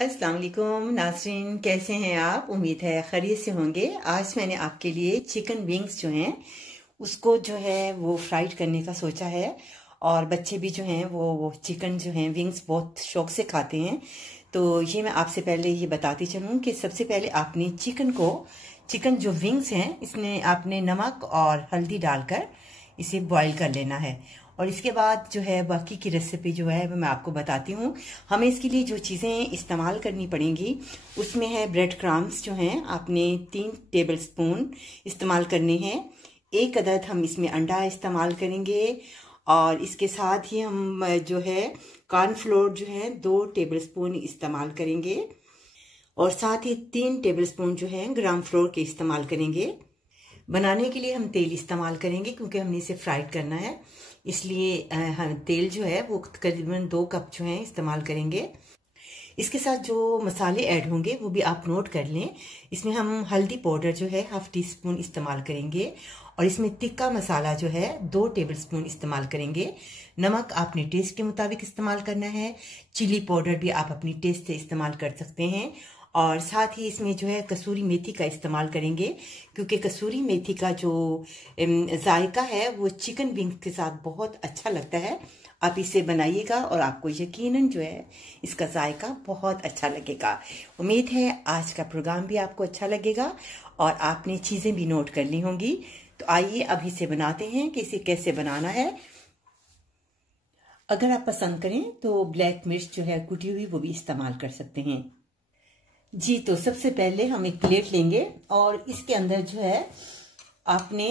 अस्सलाम वालेकुम नाज़रीन, कैसे हैं आप? उम्मीद है खैरियत से होंगे। आज मैंने आपके लिए चिकन विंग्स जो हैं उसको जो है वो फ्राइड करने का सोचा है। और बच्चे भी जो हैं वो चिकन जो हैं विंग्स बहुत शौक से खाते हैं। तो ये मैं आपसे पहले ये बताती चलूँ कि सबसे पहले आपने चिकन जो विंग्स हैं इसमें आपने नमक और हल्दी डालकर इसे बॉईल कर लेना है। और इसके बाद जो है बाकी की रेसिपी जो है वो मैं आपको बताती हूँ। हमें इसके लिए जो चीज़ें इस्तेमाल करनी पड़ेंगी उसमें है ब्रेड क्रम्स जो हैं आपने 3 टेबल स्पून इस्तेमाल करने हैं। 1 अदद हम इसमें अंडा इस्तेमाल करेंगे। और इसके साथ ही हम जो है कॉर्नफ्लोर जो है 2 टेबल स्पून इस्तेमाल करेंगे। और साथ ही 3 टेबल स्पून जो है ग्राम फ्लोर के इस्तेमाल करेंगे। बनाने के लिए हम तेल इस्तेमाल करेंगे क्योंकि हमने इसे फ्राइड करना है, इसलिए हम तेल जो है वो करीबन 2 कप जो है इस्तेमाल करेंगे। इसके साथ जो मसाले ऐड होंगे वो भी आप नोट कर लें। इसमें हम हल्दी पाउडर जो है 1/2 टीस्पून इस्तेमाल करेंगे। और इसमें तिक्का मसाला जो है 2 टेबल स्पून इस्तेमाल करेंगे। नमक आपने टेस्ट के मुताबिक इस्तेमाल करना है। चिली पाउडर भी आप अपनी टेस्ट से इस्तेमाल कर सकते हैं। और साथ ही इसमें जो है कसूरी मेथी का इस्तेमाल करेंगे क्योंकि कसूरी मेथी का जो जायका है वो चिकन विंग्स के साथ बहुत अच्छा लगता है। आप इसे बनाइएगा और आपको यकीनन जो है इसका जायका बहुत अच्छा लगेगा। उम्मीद है आज का प्रोग्राम भी आपको अच्छा लगेगा और आपने चीज़ें भी नोट कर ली होंगी। तो आइए अभी से बनाते हैं कि इसे कैसे बनाना है। अगर आप पसंद करें तो ब्लैक मिर्च जो है कुटी हुई वो भी इस्तेमाल कर सकते हैं। जी, तो सबसे पहले हम एक प्लेट लेंगे और इसके अंदर जो है आपने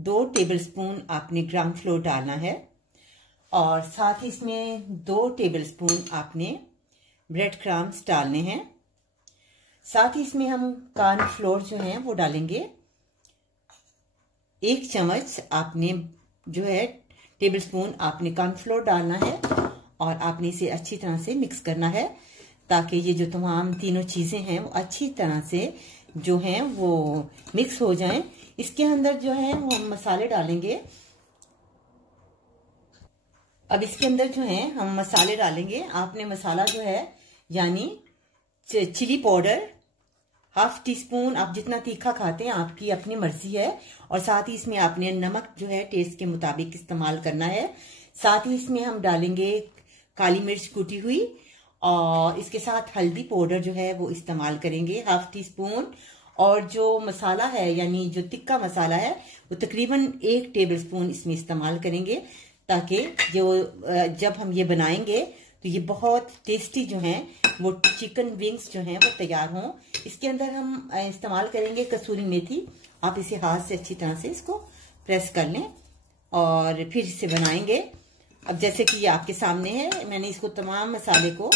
2 टेबल स्पून आपने ग्राम फ्लोर डालना है। और साथ ही इसमें 2 टेबल स्पून आपने ब्रेड क्रम्स डालने हैं। साथ ही इसमें हम कॉर्न फ्लोर जो है वो डालेंगे। 1 चम्मच आपने जो है टेबल स्पून आपने कॉर्न फ्लोर डालना है। और आपने इसे अच्छी तरह से मिक्स करना है ताकि ये जो तमाम तीनों चीज़ें हैं वो अच्छी तरह से जो हैं वो मिक्स हो जाएं। इसके अंदर जो है वो हम मसाले डालेंगे। अब इसके अंदर जो है हम मसाले डालेंगे। आपने मसाला जो है यानी चिली पाउडर 1/2 टीस्पून, आप जितना तीखा खाते हैं आपकी अपनी मर्जी है। और साथ ही इसमें आपने नमक जो है टेस्ट के मुताबिक इस्तेमाल करना है। साथ ही इसमें हम डालेंगे काली मिर्च कुटी हुई। और इसके साथ हल्दी पाउडर जो है वो इस्तेमाल करेंगे 1/2 टीस्पून। और जो मसाला है यानी जो तिक्का मसाला है वो तकरीबन 1 टेबल स्पून इसमें इस्तेमाल करेंगे ताकि जो जब हम ये बनाएंगे तो ये बहुत टेस्टी जो हैं वो चिकन विंग्स जो हैं वो तैयार हों। इसके अंदर हम इस्तेमाल करेंगे कसूरी मेथी। आप इसे हाथ से अच्छी तरह से इसको प्रेस कर लें और फिर इसे बनाएंगे। अब जैसे कि ये आपके सामने है, मैंने इसको तमाम मसाले को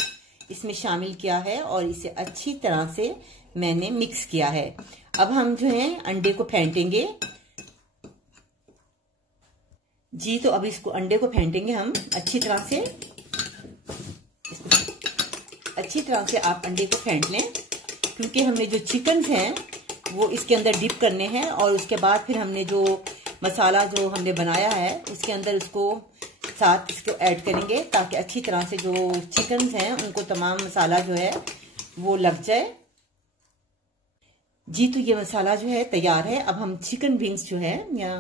इसमें शामिल किया है और इसे अच्छी तरह से मैंने मिक्स किया है। अब हम जो है अंडे को फेंटेंगे। जी, तो अब इसको अंडे को फेंटेंगे हम अच्छी तरह से। अच्छी तरह से आप अंडे को फेंट लें क्योंकि हमने जो चिकन हैं वो इसके अंदर डिप करने हैं। और उसके बाद फिर हमने जो मसाला जो हमने बनाया है उसके अंदर उसको साथ इसको ऐड करेंगे ताकि अच्छी तरह से जो चिकन हैं उनको तमाम मसाला जो है वो लग जाए। जी, तो ये मसाला जो है तैयार है। अब हम चिकन विंग्स जो है या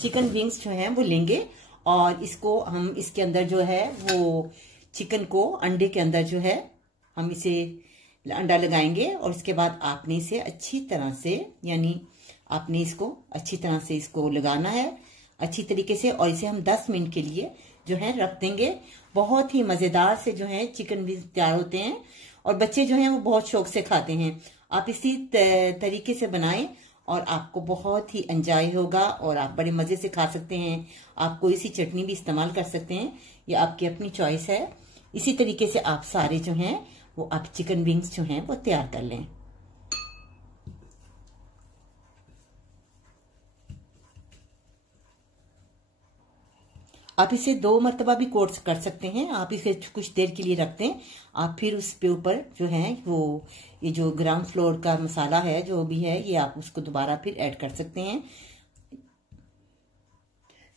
चिकन विंग्स जो हैं वो लेंगे और इसको हम इसके अंदर जो है वो चिकन को अंडे के अंदर जो है हम इसे अंडा लगाएंगे। और उसके बाद आपने इसे अच्छी तरह से यानी आपने इसको अच्छी तरह से इसको लगाना है अच्छी तरीके से। और इसे हम 10 मिनट के लिए जो है रख देंगे। बहुत ही मज़ेदार से जो है चिकन विंग्स तैयार होते हैं और बच्चे जो हैं वो बहुत शौक से खाते हैं। आप इसी तरीके से बनाएं और आपको बहुत ही एंजॉय होगा और आप बड़े मज़े से खा सकते हैं। आप कोई सी चटनी भी इस्तेमाल कर सकते हैं, ये आपकी अपनी चॉइस है। इसी तरीके से आप सारे जो हैं वो आप चिकन विंग्स जो हैं वो तैयार कर लें। आप इसे 2 मरतबा भी कोट कर सकते हैं। आप इसे कुछ देर के लिए रख दें। आप फिर उस पे ऊपर जो है वो ये जो ग्राम फ्लोर का मसाला है जो भी है ये आप उसको दोबारा फिर ऐड कर सकते हैं।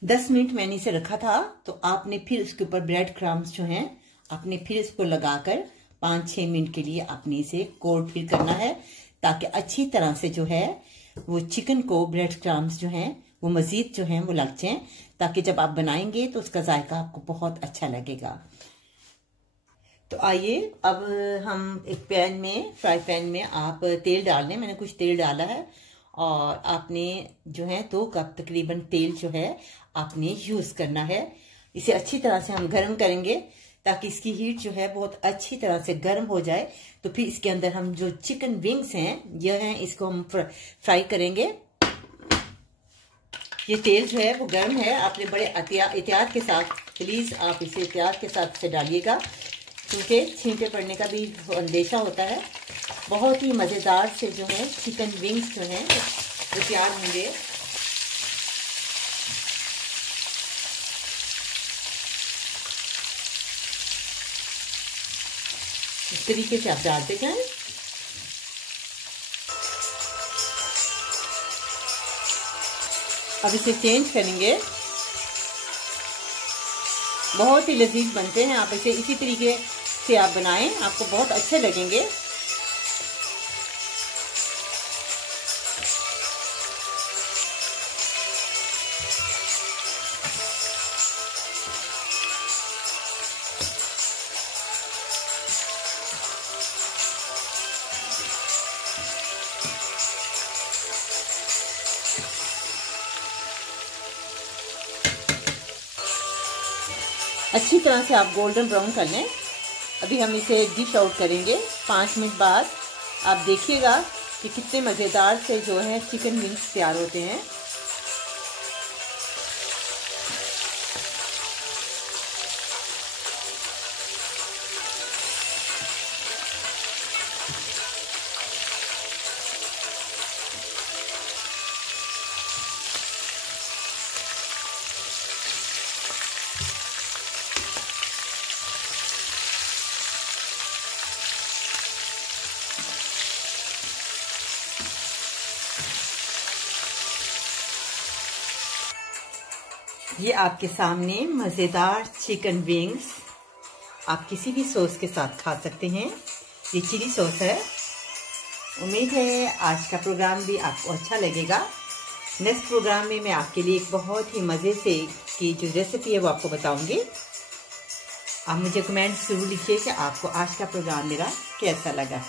10 मिनट मैंने इसे रखा था तो आपने फिर उसके ऊपर ब्रेड क्रम्स जो हैं आपने फिर इसको लगाकर 5-6 मिनट के लिए आपने इसे कोट फिल करना है, ताकि अच्छी तरह से जो है वो चिकन को ब्रेड क्रम्स जो हैं वो मजीद जो हैं वो लग जाएं, ताकि जब आप बनाएंगे तो उसका जायका आपको बहुत अच्छा लगेगा। तो आइए अब हम एक पैन में, फ्राई पैन में आप तेल डाल लें। मैंने कुछ तेल डाला है और आपने जो है 2 कप तकरीबन तेल जो है आपने यूज करना है। इसे अच्छी तरह से हम गर्म करेंगे ताकि इसकी हीट जो है बहुत अच्छी तरह से गर्म हो जाए। तो फिर इसके अंदर हम जो चिकन विंग्स हैं ये हैं, इसको हम फ्राई करेंगे। ये तेल जो है वो गर्म है, आपने बड़े एहतियात के साथ, प्लीज आप इसे एहतियात के साथ से डालिएगा, क्योंकि छींटे पड़ने का भी अंदेशा होता है। बहुत ही मजेदार से जो है चिकन विंग्स जो हैं वो तैयार होंगे। इस तरीके से आप डालते जाएं। अब इसे चेंज करेंगे। बहुत ही लजीज बनते हैं, आप इसे इसी तरीके से आप बनाएं, आपको बहुत अच्छे लगेंगे। अच्छी तरह से आप गोल्डन ब्राउन कर लें। अभी हम इसे डिश आउट करेंगे। 5 मिनट बाद आप देखिएगा कि कितने मज़ेदार से जो है चिकन विंग्स तैयार होते हैं। ये आपके सामने मज़ेदार चिकन विंग्स, आप किसी भी सॉस के साथ खा सकते हैं। ये चिली सॉस है। उम्मीद है आज का प्रोग्राम भी आपको अच्छा लगेगा। नेक्स्ट प्रोग्राम में मैं आपके लिए एक बहुत ही मज़े से की जो रेसिपी है वो आपको बताऊंगी। आप मुझे कमेंट जरूर लिखिए कि आपको आज का प्रोग्राम मेरा कैसा लगा।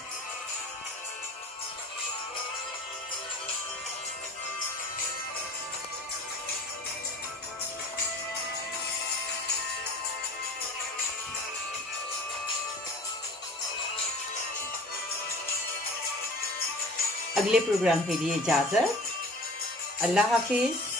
अगले प्रोग्राम के लिए इजाज़त। अल्लाह हाफिज़।